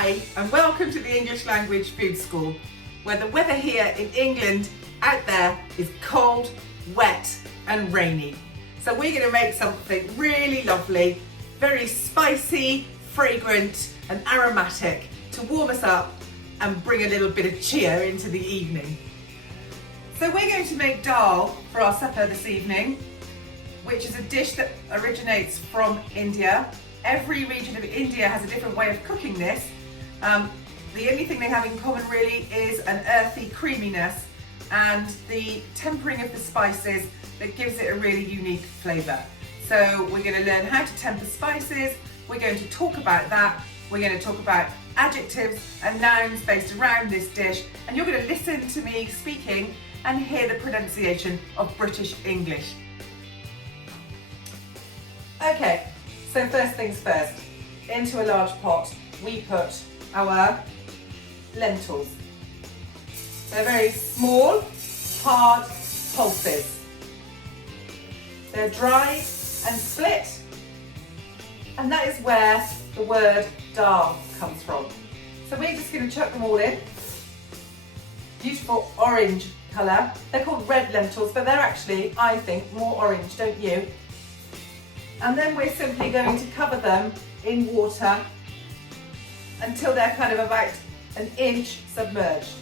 Hi, and welcome to the English Language Food School, where the weather here in England out there is cold, wet and rainy. So we're going to make something really lovely, very spicy, fragrant and aromatic to warm us up and bring a little bit of cheer into the evening. So we're going to make Dahl for our supper this evening, which is a dish that originates from India. Every region of India has a different way of cooking this. The only thing they have in common really is an earthy creaminess and the tempering of the spices that gives it a really unique flavour. So we're going to learn how to temper spices, we're going to talk about that, we're going to talk about adjectives and nouns based around this dish, and you're going to listen to me speaking and hear the pronunciation of British English. Okay, so first things first, into a large pot we put our lentils. They're very small, hard pulses. They're dried and split, and that is where the word Dahl comes from. So we're just going to chuck them all in. Beautiful orange colour. They're called red lentils, but they're actually, I think, more orange, don't you? And then we're simply going to cover them in water until they're kind of about an inch submerged.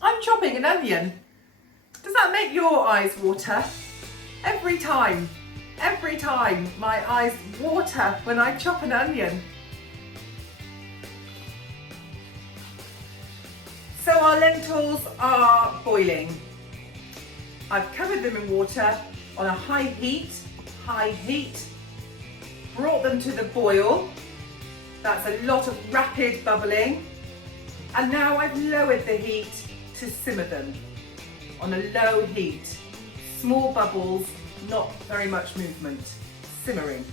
I'm chopping an onion. Does that make your eyes water? Every time my eyes water when I chop an onion. So our lentils are boiling. I've covered them in water on a high heat, brought them to the boil. That's a lot of rapid bubbling. And now I've lowered the heat to simmer them on a low heat. Small bubbles, not very much movement, simmering.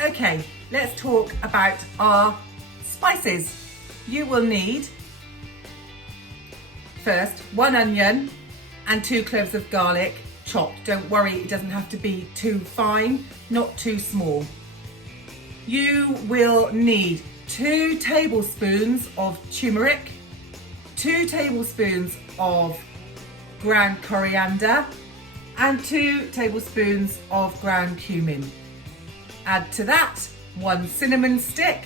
Okay, let's talk about our spices. You will need first 1 onion and 2 cloves of garlic chopped. Don't worry, it doesn't have to be too fine, not too small. You will need 2 tablespoons of turmeric, 2 tablespoons of ground coriander and 2 tablespoons of ground cumin. Add to that 1 cinnamon stick,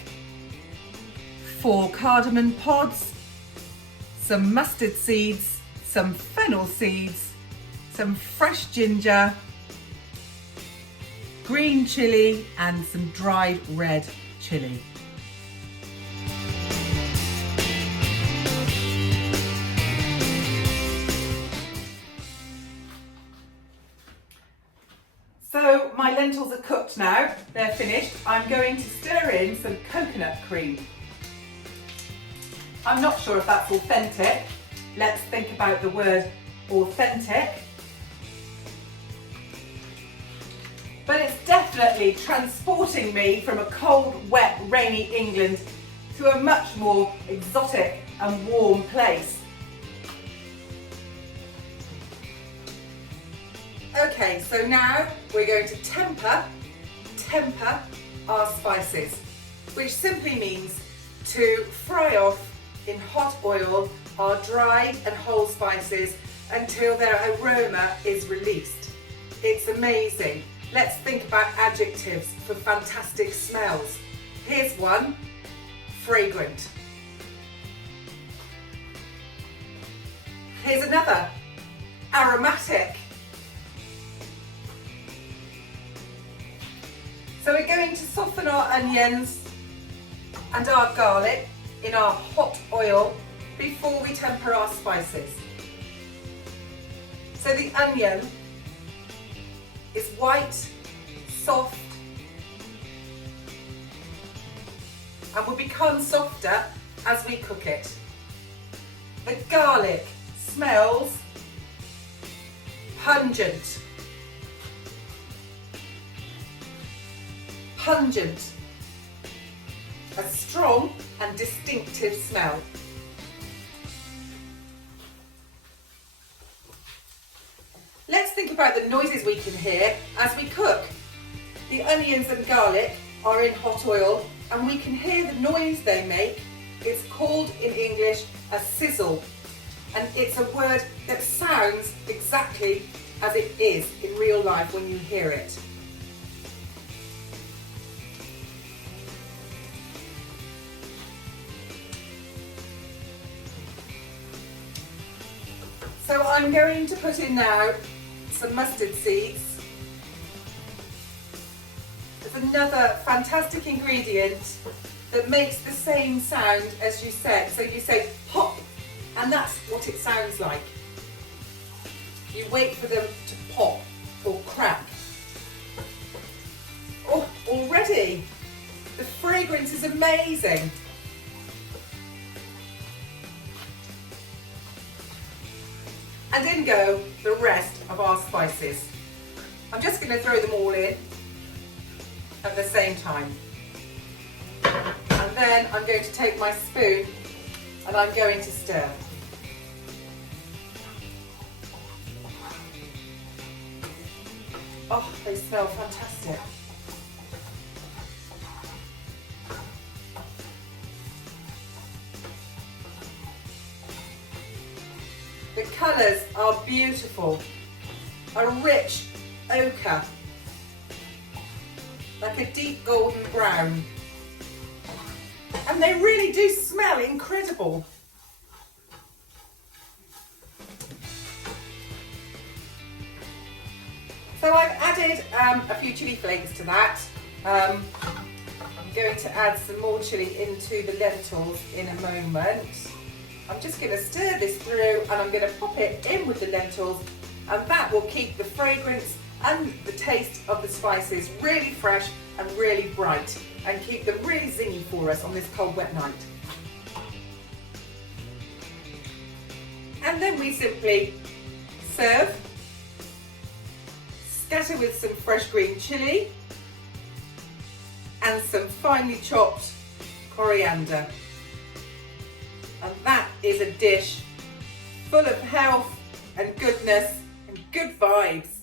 4 cardamom pods, some mustard seeds, some fennel seeds, some fresh ginger, green chilli and some dried red chilli. So my lentils are cooked now, they're finished. I'm going to stir in some coconut cream. I'm not sure if that's authentic. Let's think about the word authentic. But it's definitely transporting me from a cold, wet, rainy England to a much more exotic and warm place. Okay, so now we're going to temper our spices, which simply means to fry off in hot oil our dried and whole spices until their aroma is released. It's amazing. Let's think about adjectives for fantastic smells. Here's one, fragrant. Here's another, aromatic. So we're going to soften our onions and our garlic in our hot oil before we temper our spices. So the onion is white, soft, and will become softer as we cook it. The garlic smells pungent. A strong and distinctive smell. about the noises we can hear as we cook. The onions and garlic are in hot oil and we can hear the noise they make. It's called in English a sizzle, and it's a word that sounds exactly as it is in real life when you hear it. So I'm going to put in now some mustard seeds. It's another fantastic ingredient that makes the same sound as you said. So you say pop, and that's what it sounds like. You wait for them to pop or crack. Oh, already the fragrance is amazing. And in go the rest of our spices. I'm just going to throw them all in at the same time. And then I'm going to take my spoon and I'm going to stir. Oh, they smell fantastic. The colours are beautiful, a rich ochre, like a deep golden brown. And they really do smell incredible. So I've added a few chilli flakes to that. I'm going to add some more chilli into the lentils in a moment. I'm just going to stir this through and I'm going to pop it in with the lentils, and that will keep the fragrance and the taste of the spices really fresh and really bright and keep them really zingy for us on this cold wet night. And then we simply serve, scatter with some fresh green chilli and some finely chopped coriander. And that is a dish full of health and goodness and good vibes.